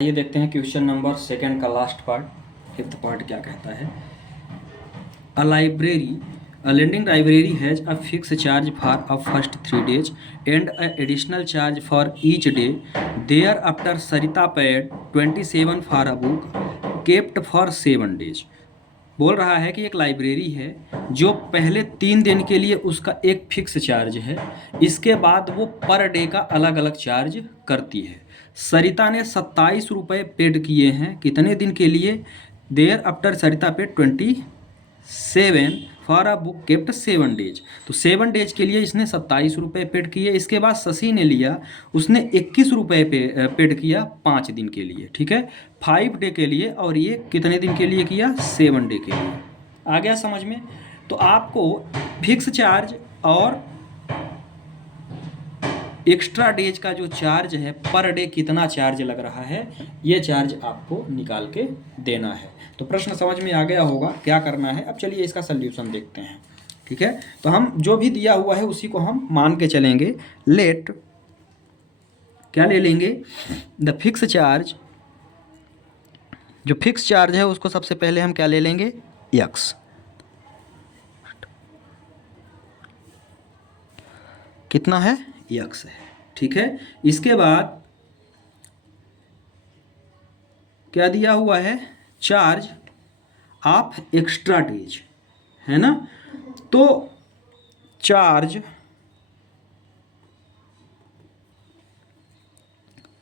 ये देखते हैं क्वेश्चन नंबर सेकंड का लास्ट पार्ट, फिफ्थ पार्ट क्या कहता है। अ lending library has a fixed charge for a first 3 days and an additional charge for each day. Thereafter, Sarita paid 27 for a book kept for 7 days. बोल रहा है कि एक library है जो पहले 3 दिन के लिए उसका एक फिक्स चार्ज है, इसके बाद वो पर डे का अलग अलग चार्ज करती है। सरिता ने 27 रुपये पेड किए हैं कितने दिन के लिए? Thereafter Sarita paid 27 for a book kept 7 days. तो 7 डेज के लिए इसने 27 रुपये पेड किए। इसके बाद शशि ने लिया, उसने 21 रुपये पेड किया 5 दिन के लिए, ठीक है, 5 डे के लिए। और ये कितने दिन के लिए किया? 7 डे के लिए। आ गया समझ में? तो आपको फिक्स चार्ज और एक्स्ट्रा डेज का जो चार्ज है, पर डे कितना चार्ज लग रहा है, ये चार्ज आपको निकाल के देना है। तो प्रश्न समझ में आ गया होगा क्या करना है। अब चलिए इसका सल्यूशन देखते हैं, ठीक है। तो हम जो भी दिया हुआ है उसी को हम मान के चलेंगे। लेट क्या ले लेंगे? द फिक्स चार्ज, जो फिक्स चार्ज है उसको सबसे पहले हम क्या ले लेंगे? यक्स। कितना है? यक्स है, ठीक है। इसके बाद क्या दिया हुआ है? चार्ज ऑफ एक्स्ट्रा डेज, है ना। तो चार्ज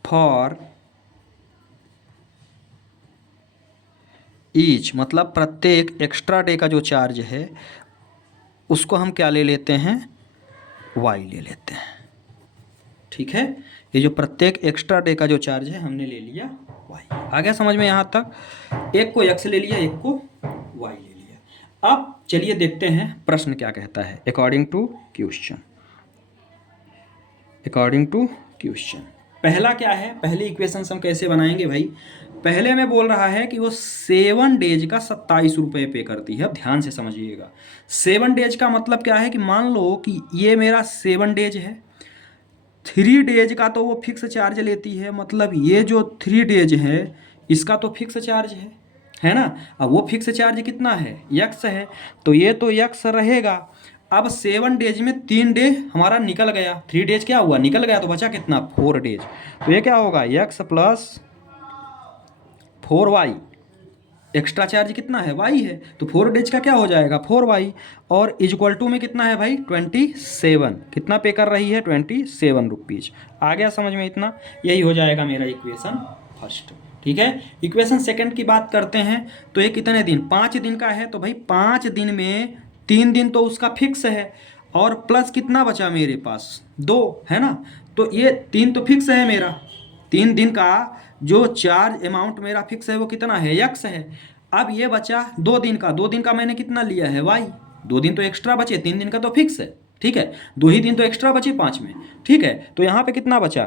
फॉर ईच, मतलब प्रत्येक एक्स्ट्रा डे का जो चार्ज है उसको हम क्या ले लेते हैं? वाई ले लेते हैं, ठीक है। ये जो प्रत्येक एक्स्ट्रा डे का जो चार्ज है हमने ले लिया वाई। आ गया समझ में यहाँ तक? एक को एक्स ले लिया, एक को वाई ले लिया। अब चलिए देखते हैं प्रश्न क्या कहता है। अकॉर्डिंग टू क्वेश्चन पहला क्या है? पहली इक्वेशन हम कैसे बनाएंगे भाई? पहले में बोल रहा है कि वो 7 डेज का 27 रुपये पे करती है। अब ध्यान से समझिएगा, 7 डेज का मतलब क्या है कि मान लो कि ये मेरा 7 डेज है, 3 डेज का तो वो फिक्स चार्ज लेती है, मतलब ये जो 3 डेज है इसका तो फिक्स चार्ज है ना। अब वो फिक्स चार्ज कितना है? यक्स है, तो ये तो यक्स रहेगा। अब 7 डेज में 3 डे हमारा निकल गया, 3 डेज क्या हुआ? निकल गया, तो बचा कितना? 4 डेज। तो ये क्या होगा? X plus 4y। Extra charge कितना है? y है, तो 4 डेज का क्या हो जाएगा? 4y। और इक्वल टू में कितना है भाई? 27। कितना पे कर रही है? 27 रुपीज़। आ गया समझ में इतना? यही हो जाएगा मेरा इक्वेशन फर्स्ट, ठीक है। इक्वेशन सेकंड की बात करते हैं। तो ये कितने दिन? 5 दिन का है, तो भाई 5 दिन में 3 दिन तो उसका फिक्स है, और प्लस कितना बचा मेरे पास? 2, है ना। तो ये 3 तो फिक्स है मेरा, 3 दिन का जो चार्ज अमाउंट मेरा फिक्स है वो कितना है? यक्स है। अब ये बचा 2 दिन का, 2 दिन का मैंने कितना लिया है? वाई। 2 दिन तो एक्स्ट्रा बचे, 3 दिन का तो फिक्स है, ठीक है। 2 ही दिन तो एक्स्ट्रा बचे 5 में, ठीक है। तो यहाँ पे कितना बचा?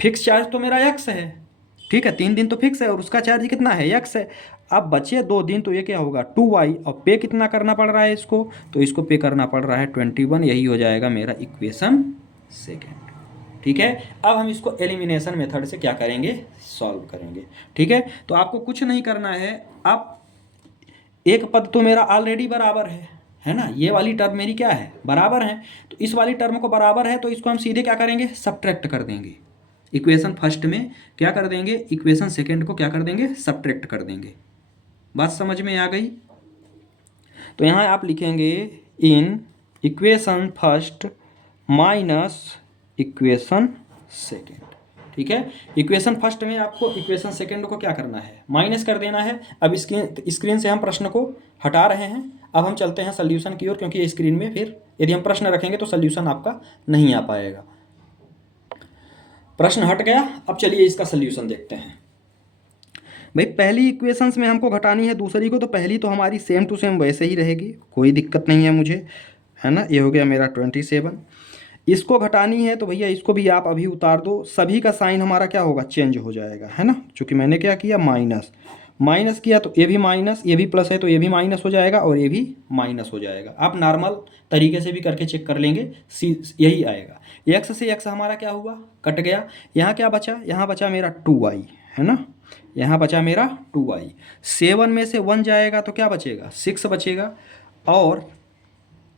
फिक्स चार्ज तो मेरा यक्स है, ठीक है। 3 दिन तो फिक्स है और उसका चार्ज कितना है? यक्स है। अब बचे 2 दिन, तो ये क्या होगा? 2y। और पे कितना करना पड़ रहा है इसको? तो इसको पे करना पड़ रहा है 21। यही हो जाएगा मेरा इक्वेशन सेकेंड, ठीक है। अब हम इसको एलिमिनेशन मेथड से क्या करेंगे? सॉल्व करेंगे, ठीक है। तो आपको कुछ नहीं करना है। अब एक पद तो मेरा ऑलरेडी बराबर है ना। ये वाली टर्म मेरी क्या है? बराबर है। तो इस वाली टर्म को बराबर है, तो इसको हम सीधे क्या करेंगे? सब्ट्रैक्ट कर देंगे। इक्वेशन फर्स्ट में क्या कर देंगे? इक्वेशन सेकेंड को क्या कर देंगे? सब्ट्रैक्ट कर देंगे। बात समझ में आ गई? तो यहाँ आप लिखेंगे in equation first minus equation second, ठीक है। इक्वेशन फर्स्ट में आपको इक्वेशन सेकेंड को क्या करना है? माइनस कर देना है। अब स्क्रीन से हम प्रश्न को हटा रहे हैं। अब हम चलते हैं सल्यूशन की ओर, क्योंकि स्क्रीन में फिर यदि हम प्रश्न रखेंगे तो सल्यूशन आपका नहीं आ पाएगा। प्रश्न हट गया। अब चलिए इसका सल्यूशन देखते हैं। भाई पहली इक्वेशंस में हमको घटानी है दूसरी को, तो पहली तो हमारी सेम टू सेम वैसे ही रहेगी, कोई दिक्कत नहीं है मुझे, है ना। ये हो गया मेरा 27। इसको घटानी है तो भैया इसको भी आप अभी उतार दो। सभी का साइन हमारा क्या होगा? चेंज हो जाएगा, है ना। चूँकि मैंने क्या किया? माइनस किया, तो ये भी माइनस, ये भी प्लस है तो ये भी माइनस हो जाएगा, और ये भी माइनस हो जाएगा। आप नॉर्मल तरीके से भी करके चेक कर लेंगे, यही आएगा। एक्स से एक्स हमारा क्या हुआ? कट गया। यहाँ क्या बचा? यहाँ बचा मेरा 2y, है ना। यहाँ बचा मेरा 2y, 7 में से 1 जाएगा तो क्या बचेगा, 6 बचेगा, और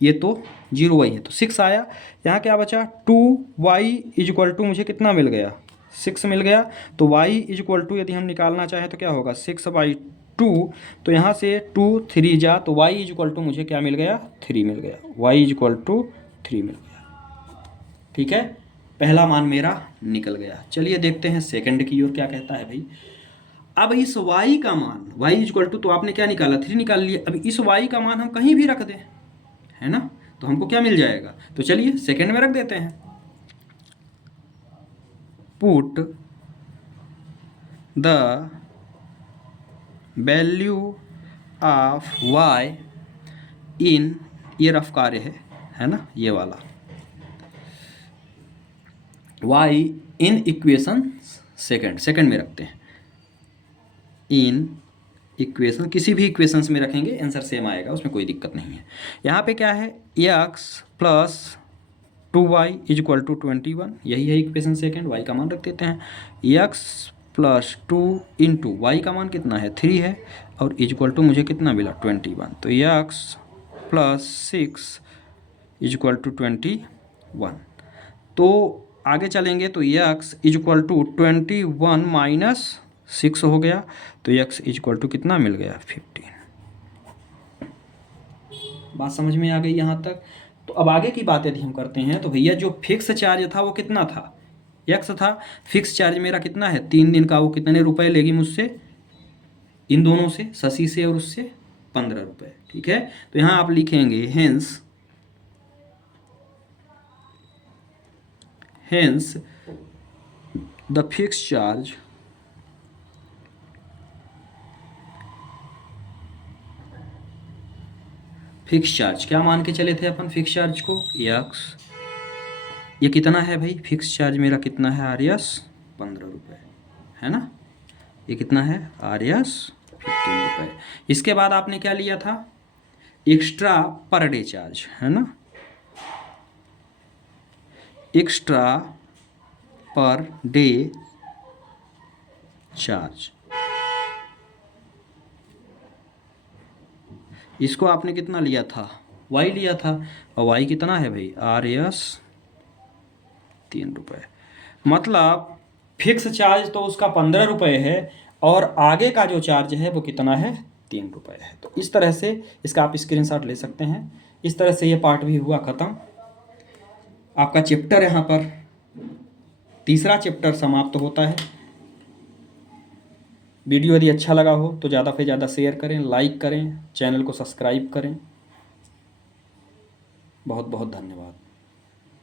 ये तो 0y है तो 6 आया। यहाँ क्या बचा, 2y इज इक्वल टू मुझे कितना मिल गया, 6 मिल गया। तो y इज इक्वल टू यदि हम निकालना चाहें तो क्या होगा, 6/2। तो यहाँ से 2 3 जा, तो y इज इक्वल टू मुझे क्या मिल गया, 3 मिल गया, y इज इक्वल टू 3 मिल गया। ठीक है, पहला मान मेरा निकल गया। चलिए देखते हैं सेकंड की ओर क्या कहता है भाई। अब इस y का मान, y इज इक्वल टू, तो आपने क्या निकाला, 3 निकाल लिया। अब इस y का मान हम कहीं भी रख दें, है ना, तो हमको क्या मिल जाएगा। तो चलिए सेकंड में रख देते हैं, put the value of y इन, ये रफ कार्य है ना, ये वाला y इन इक्वेशन सेकंड में रखते हैं, इन इक्वेशन, किसी भी इक्वेशंस में रखेंगे आंसर सेम आएगा, उसमें कोई दिक्कत नहीं है। यहाँ पे क्या है, x plus 2y is equal to 21, यही है इक्वेशन सेकंड। y का मान रख देते हैं, x प्लस 2 इंटू वाई का मान कितना है, 3 है, और इज इक्वल टू मुझे कितना मिला, 21। तो x plus 6 is equal to 21। तो आगे चलेंगे तो x is equal to 21 minus 6 हो गया, तो x इज इक्वल टू कितना मिल गया, 15। बात समझ में आ गई यहाँ तक। तो अब आगे की बात यदि हम करते हैं तो भैया जो फिक्स चार्ज था वो कितना था, x था। फिक्स चार्ज मेरा कितना है, 3 दिन का, वो कितने रुपए लेगी मुझसे, इन दोनों से, शशि से और उससे 15 रुपये। ठीक है, तो यहाँ आप लिखेंगे हेंस द फिक्स चार्ज क्या मान के चले थे अपन फिक्स चार्ज को, x, ये कितना है भाई, फिक्स चार्ज मेरा कितना है आर्यस, 15 रुपये, है ना, ये कितना है आर्यस, 15 रुपये। इसके बाद आपने क्या लिया था, एक्स्ट्रा पर डे चार्ज, है ना, एक्स्ट्रा पर डे चार्ज, इसको आपने कितना लिया था, y लिया था, और y कितना है भाई आर्यस 3 रुपये। मतलब फिक्स चार्ज तो उसका 15 रुपये है, और आगे का जो चार्ज है वो कितना है, 3 रुपये है। तो इस तरह से इसका आप स्क्रीनशॉट ले सकते हैं। इस तरह से ये पार्ट भी हुआ ख़त्म। आपका चैप्टर यहाँ पर तीसरा चैप्टर समाप्त होता है। वीडियो यदि अच्छा लगा हो तो ज़्यादा से ज़्यादा शेयर करें, लाइक करें, चैनल को सब्सक्राइब करें। बहुत बहुत धन्यवाद।